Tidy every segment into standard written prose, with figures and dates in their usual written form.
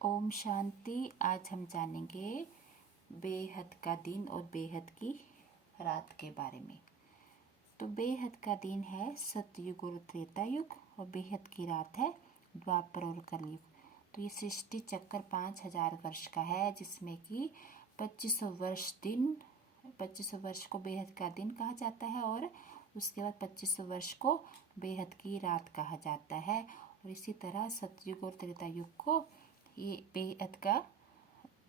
ओम शांति। आज हम जानेंगे बेहद का दिन और बेहद की रात के बारे में। तो बेहद का दिन है सतयुग और त्रेता युग और बेहद की रात है द्वापर और कलयुग। तो ये सृष्टि चक्कर 5000 वर्ष का है, जिसमें कि 2500 वर्ष को बेहद का दिन कहा जाता है और उसके बाद 2500 वर्ष को बेहद की रात कहा जाता है। और इसी तरह सतयुग और त्रेता युग को ये बेहद का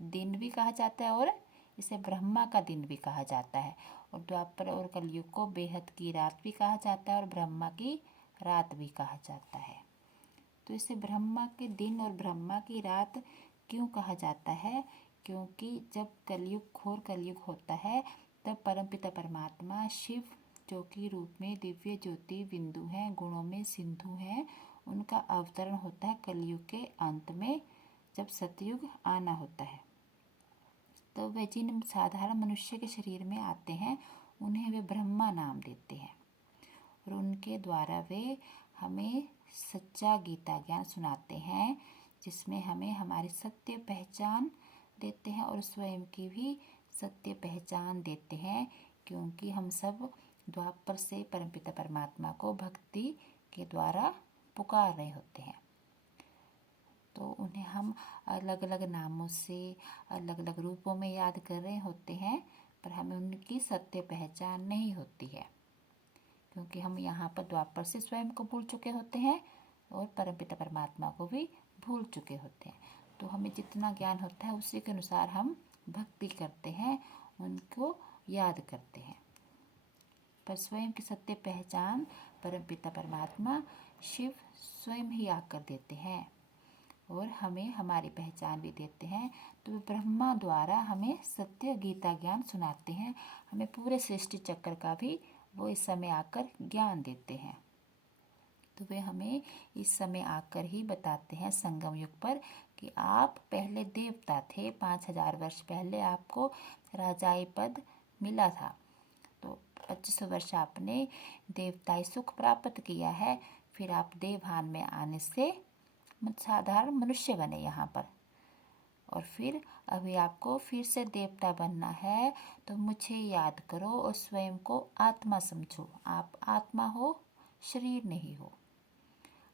दिन भी कहा जाता है और इसे ब्रह्मा का दिन भी कहा जाता है। और द्वापर और कलयुग को बेहद की रात भी कहा जाता है और ब्रह्मा की रात भी कहा जाता है। तो इसे ब्रह्मा के दिन और ब्रह्मा की रात क्यों कहा जाता है? क्योंकि जब कलयुग घोर कलयुग होता है तब परमपिता परमात्मा शिव, जो कि रूप में दिव्य ज्योति बिंदु हैं, गुणों में सिंधु हैं, उनका अवतरण होता है कलयुग के अंत में, जब सतयुग आना होता है। तो वे जिन साधारण मनुष्य के शरीर में आते हैं उन्हें वे ब्रह्मा नाम देते हैं और उनके द्वारा वे हमें सच्चा गीता ज्ञान सुनाते हैं, जिसमें हमें हमारी सत्य पहचान देते हैं और स्वयं की भी सत्य पहचान देते हैं, क्योंकि हम सब द्वापर से परमपिता परमात्मा को भक्ति के द्वारा पुकार रहे होते हैं। तो उन्हें हम अलग अलग नामों से अलग अलग रूपों में याद कर रहे होते हैं, पर हमें उनकी सत्य पहचान नहीं होती है, क्योंकि हम यहाँ पर द्वापर से स्वयं को भूल चुके होते हैं और परमपिता परमात्मा को भी भूल चुके होते हैं। तो हमें जितना ज्ञान होता है उसी के अनुसार हम भक्ति करते हैं, उनको याद करते हैं, पर स्वयं की सत्य पहचान परमपिता परमात्मा शिव स्वयं ही आकर देते हैं और हमें हमारी पहचान भी देते हैं। तो वे ब्रह्मा द्वारा हमें सत्य गीता ज्ञान सुनाते हैं, हमें पूरे सृष्टि चक्र का भी वो इस समय आकर ज्ञान देते हैं। तो वे हमें इस समय आकर ही बताते हैं संगम युग पर कि आप पहले देवता थे, 5000 वर्ष पहले आपको राजाई पद मिला था, तो 2500 वर्ष आपने देवताई सुख प्राप्त किया है, फिर आप देवभान में आने से साधारण मनुष्य बने यहाँ पर, और फिर अभी आपको फिर से देवता बनना है, तो मुझे याद करो और स्वयं को आत्मा समझो। आप आत्मा हो, शरीर नहीं हो।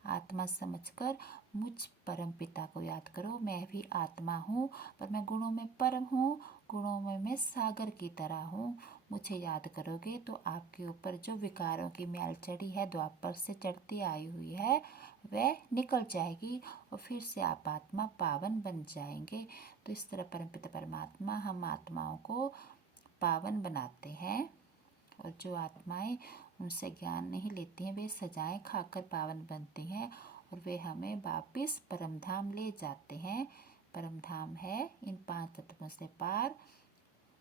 आत्मा समझकर मुझ परम पिता को याद करो। मैं भी आत्मा हूँ, पर मैं गुणों में परम हूँ, गुणों में मैं सागर की तरह हूँ। मुझे याद करोगे तो आपके ऊपर जो विकारों की मैल चढ़ी है, द्वापर से चढ़ती आई हुई है, वह निकल जाएगी और फिर से आप आत्मा पावन बन जाएंगे। तो इस तरह परमपिता परमात्मा हम आत्माओं को पावन बनाते हैं, और जो आत्माएं उनसे ज्ञान नहीं लेती हैं वे सजाएं खाकर पावन बनती हैं और वे हमें वापिस परमधाम ले जाते हैं। परमधाम है इन 5 तत्वों से पार,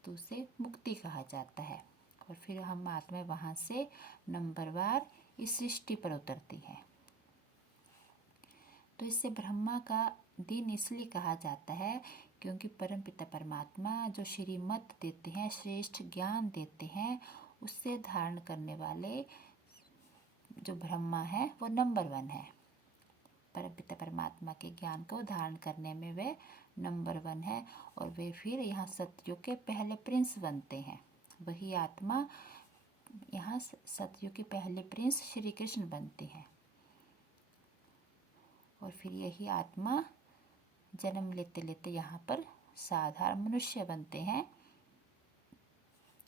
तो उसे मुक्ति कहा जाता है। और फिर हम आत्मा वहाँ से नंबरवार इस सृष्टि पर उतरती हैं। तो इससे ब्रह्मा का दिन इसलिए कहा जाता है क्योंकि परमपिता परमात्मा जो श्रीमत देते हैं, श्रेष्ठ ज्ञान देते हैं, उससे धारण करने वाले जो ब्रह्मा है वो नंबर 1 है। परमपिता परमात्मा के ज्ञान को धारण करने में वे नंबर 1 है और वे फिर यहाँ सतयुग के पहले प्रिंस बनते हैं। वही आत्मा यहाँ सतयुग के पहले प्रिंस श्री कृष्ण बनते हैं और फिर यही आत्मा जन्म लेते लेते यहाँ पर साधारण मनुष्य बनते हैं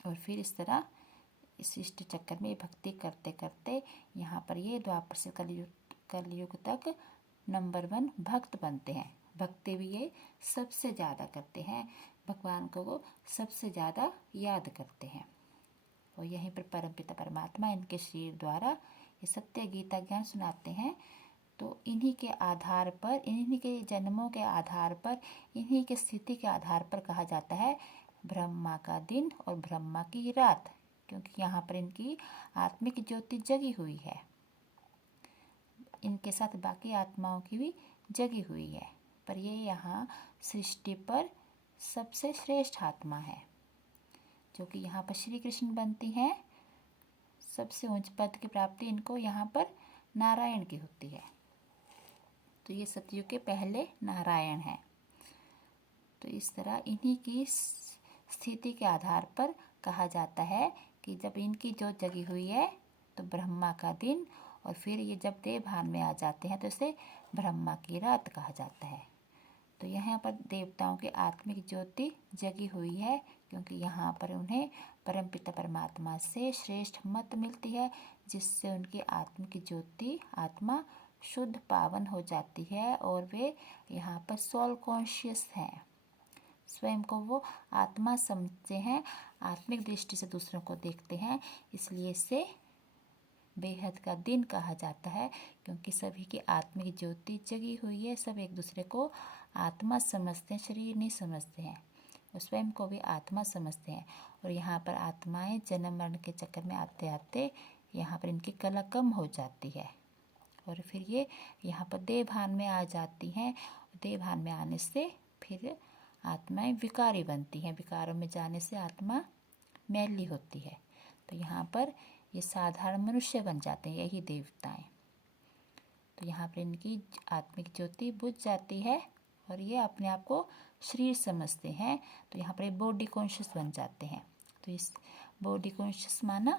और फिर इस तरह इस सृष्टि चक्कर में भक्ति करते करते यहाँ पर ये द्वापर से कलयुग तक नंबर 1 भक्त बनते हैं। भक्ति भी ये सबसे ज़्यादा करते हैं, भगवान को वो सबसे ज़्यादा याद करते हैं। और यहीं पर परमपिता परमात्मा इनके शरीर द्वारा ये सत्य गीता ज्ञान सुनाते हैं। तो इन्हीं के आधार पर, इन्हीं के जन्मों के आधार पर, इन्हीं के स्थिति के आधार पर कहा जाता है ब्रह्मा का दिन और ब्रह्मा की रात, क्योंकि यहाँ पर इनकी आत्मिक ज्योति जगी हुई है। इनके साथ बाकी आत्माओं की भी जगी हुई है, पर ये यहाँ सृष्टि पर सबसे श्रेष्ठ आत्मा है, जो कि यहाँ पर श्री कृष्ण बनती हैं। सबसे ऊंच पद की प्राप्ति इनको यहाँ पर नारायण की होती है। तो ये सतयुग के पहले नारायण हैं। तो इस तरह इन्हीं की स्थिति के आधार पर कहा जाता है कि जब इनकी जोत जगी हुई है तो ब्रह्मा का दिन, और फिर ये जब देवभान में आ जाते हैं तो इसे ब्रह्मा की रात कहा जाता है। तो यहाँ पर देवताओं की आत्मिक ज्योति जगी हुई है, क्योंकि यहाँ पर उन्हें परमपिता परमात्मा से श्रेष्ठ मत मिलती है, जिससे उनकी आत्मिक ज्योति आत्मा शुद्ध पावन हो जाती है और वे यहाँ पर सोल कॉन्शियस हैं। स्वयं को वो आत्मा समझते हैं, आत्मिक दृष्टि से दूसरों को देखते हैं, इसलिए इसे बेहद का दिन कहा जाता है, क्योंकि सभी की आत्मिक ज्योति जगी हुई है। सब एक दूसरे को आत्मा समझते हैं, शरीर नहीं समझते हैं, और स्वयं को भी आत्मा समझते हैं। और यहाँ पर आत्माएं जन्म मरण के चक्कर में आते आते यहाँ पर इनकी कला कम हो जाती है, और फिर ये यहाँ पर देवभान में आ जाती हैं। देवभान में आने से फिर आत्माएं विकारी बनती हैं, विकारों में जाने से आत्मा मैली होती है। तो यहाँ पर ये साधारण मनुष्य बन जाते हैं, यही देवताएं। तो यहाँ पर इनकी आत्मिक ज्योति बुझ जाती है और ये अपने आप को शरीर समझते हैं। तो यहाँ पर ये बॉडी कॉन्शियस बन जाते हैं। तो इस बॉडी कॉन्शियस माना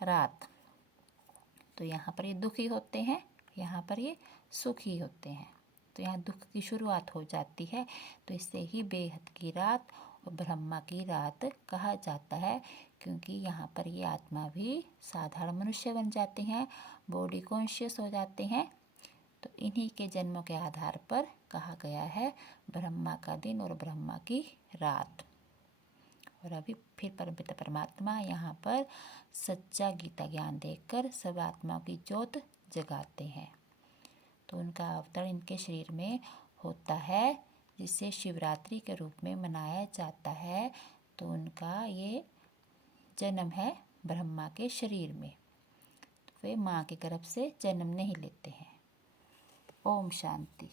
रात। तो यहाँ पर ये दुखी होते हैं, यहाँ पर ये सुखी होते हैं। तो यहाँ दुख की शुरुआत हो जाती है। तो इससे ही बेहद की रात और ब्रह्मा की रात कहा जाता है, क्योंकि यहाँ पर ये आत्मा भी साधारण मनुष्य बन जाते हैं, बॉडी कॉन्शियस हो जाते हैं। तो इन्हीं के जन्मों के आधार पर कहा गया है ब्रह्मा का दिन और ब्रह्मा की रात। और अभी फिर परमपिता परमात्मा यहाँ पर सच्चा गीता ज्ञान देकर सब आत्माओं की ज्योत जगाते हैं। तो उनका अवतरण इनके शरीर में होता है, जिसे शिवरात्रि के रूप में मनाया जाता है। तो उनका ये जन्म है ब्रह्मा के शरीर में, तो वे माँ के गर्भ से जन्म नहीं लेते हैं। ओम शांति।